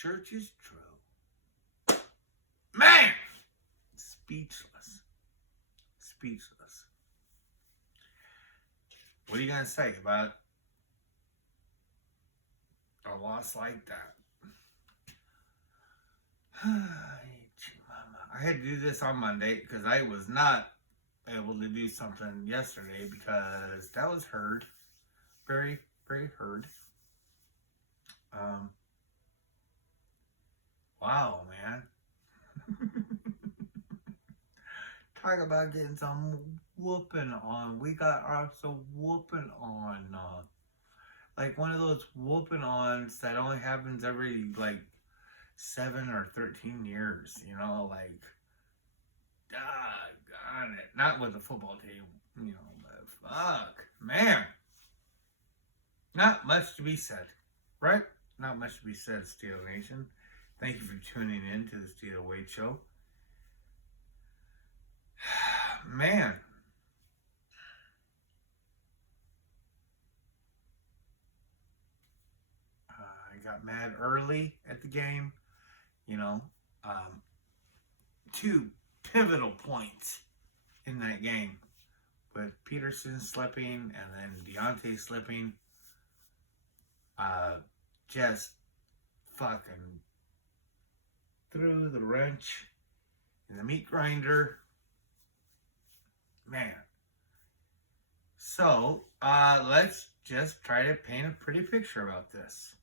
church is true. Man! Speechless. Speechless. What are you going to say about a loss like that? I had to do this on Monday because I was not able to do something yesterday because that was heard. Very, very heard. Wow, man. Talk about getting some whooping on. We got some whooping on. Like one of those whooping ons that only happens every like 7 or 13 years. You know, like, doggone it. Not with the football team, you know, but fuck. Man. Not much to be said, right? Not much to be said, Steeler Nation. Thank you for tuning in to the Steeler Wade Show. Man. I got mad early at the game. You know, 2 pivotal points in that game with Peterson slipping and then Deontay slipping. Just fucking threw the wrench in the meat grinder. Man. So, let's just try to paint a pretty picture about this.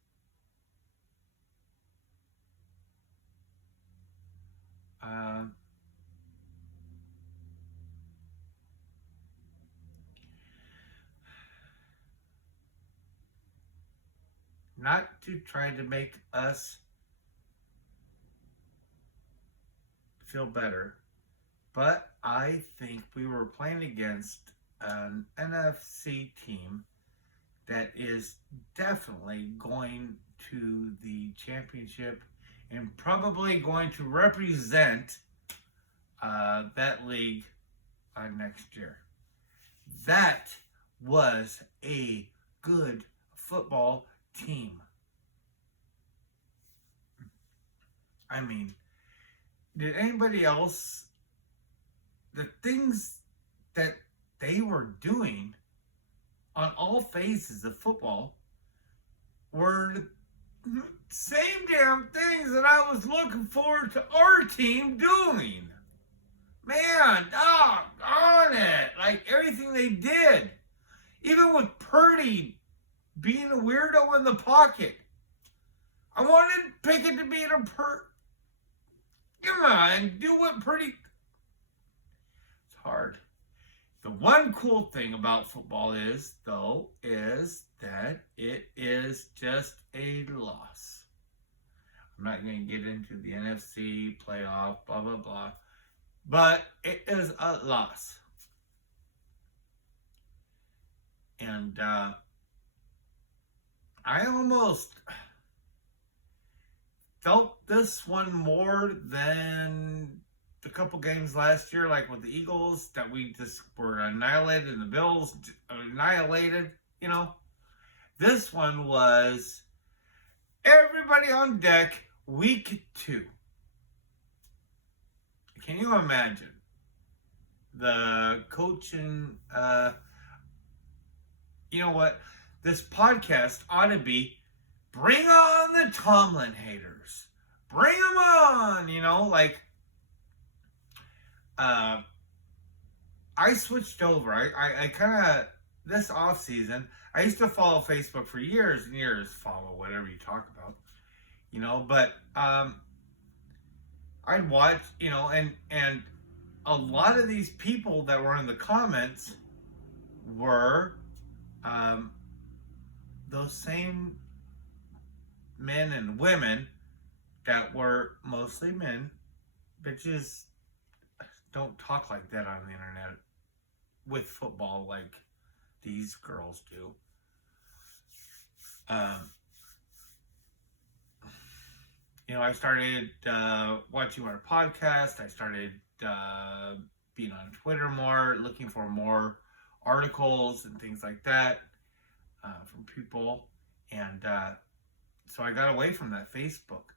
Not to try to make us feel better, but I think we were playing against an NFC team that is definitely going to the championship and probably going to represent that league next year. That was a good football team. I mean, did anybody else, the things that they were doing on all phases of football were the same damn things that I was looking forward to our team doing. Man, doggone it. Like everything they did. Even with Purdy being a weirdo in the pocket. I wanted Pickett to be in a come on, do what Purdy. It's hard. The one cool thing about football is that it is just a loss. I'm not going to get into the NFC playoff, blah, blah, blah. But it is a loss. And I almost felt this one more than the couple games last year, like with the Eagles, that we just were annihilated and the Bills annihilated, you know. This one was everybody on deck, week 2. Can you imagine the coaching? You know what? This podcast ought to be bring on the Tomlin haters. Bring them on, you know, like I switched over. I kind of, this off season, I used to follow Facebook for years and years, follow whatever you talk about, you know, but I'd watch, you know, and a lot of these people that were in the comments were those same men and women that were mostly men, but just don't talk like that on the internet with football like these girls do. You know, I started watching our podcast. I started being on Twitter more, looking for more articles and things like that from people. And so I got away from that Facebook.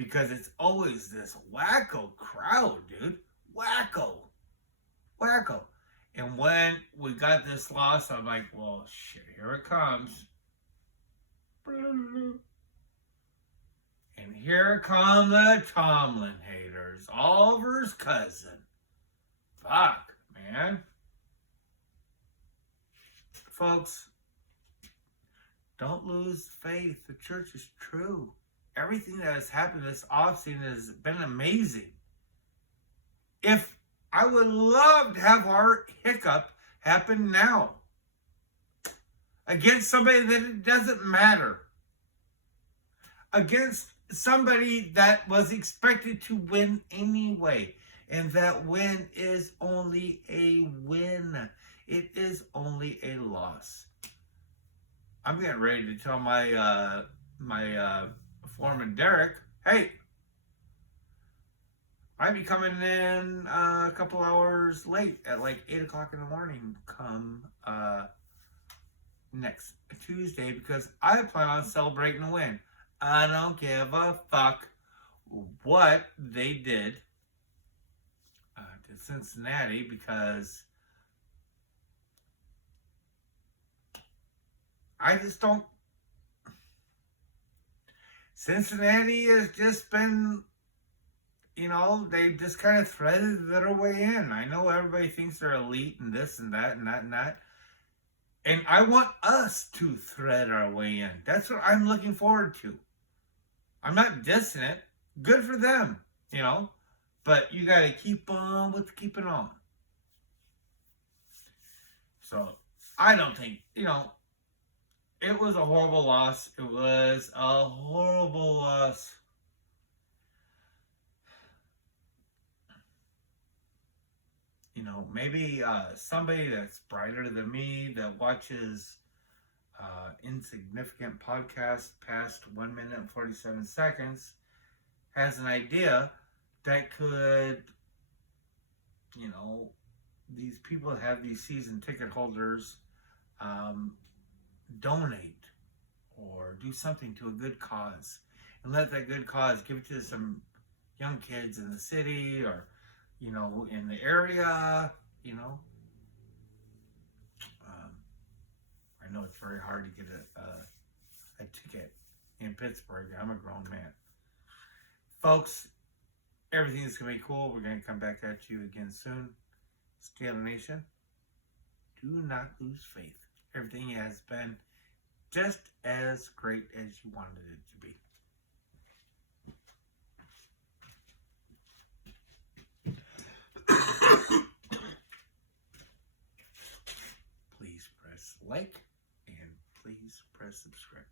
because it's always this wacko crowd, dude. Wacko. Wacko. And when we got this loss, I'm like, well, shit, here it comes. And here come the Tomlin haters. Oliver's cousin. Fuck, man. Folks, don't lose faith. The church is true. Everything that has happened this offseason has been amazing. If I would love to have our hiccup happen now against somebody that it doesn't matter, against somebody that was expected to win anyway, and that win is only a win. It is only a loss. I'm getting ready to tell my foreman Derek, hey, I'd be coming in a couple hours late at like 8 o'clock in the morning come next Tuesday because I plan on celebrating a win. I don't give a fuck what they did to Cincinnati because I just don't. Cincinnati has just been, they just kind of threaded their way in. I know everybody thinks they're elite and this and that and that and that. And I want us to thread our way in. That's what I'm looking forward to. I'm not dissing it. Good for them, But you got to keep on with keeping on. So, I don't think, it was a horrible loss. It was a horrible loss. Maybe somebody that's brighter than me that watches insignificant podcasts past 1 minute and 47 seconds has an idea that could, these people that have these season ticket holders donate or do something to a good cause and let that good cause give it to some young kids in the city or in the area. I know it's very hard to get a ticket in Pittsburgh. I'm a grown man. Folks, everything's going to be cool. We're going to come back at you again soon. Scalar Nation, do not lose faith. Everything has been just as great as you wanted it to be. Please press like and please press subscribe.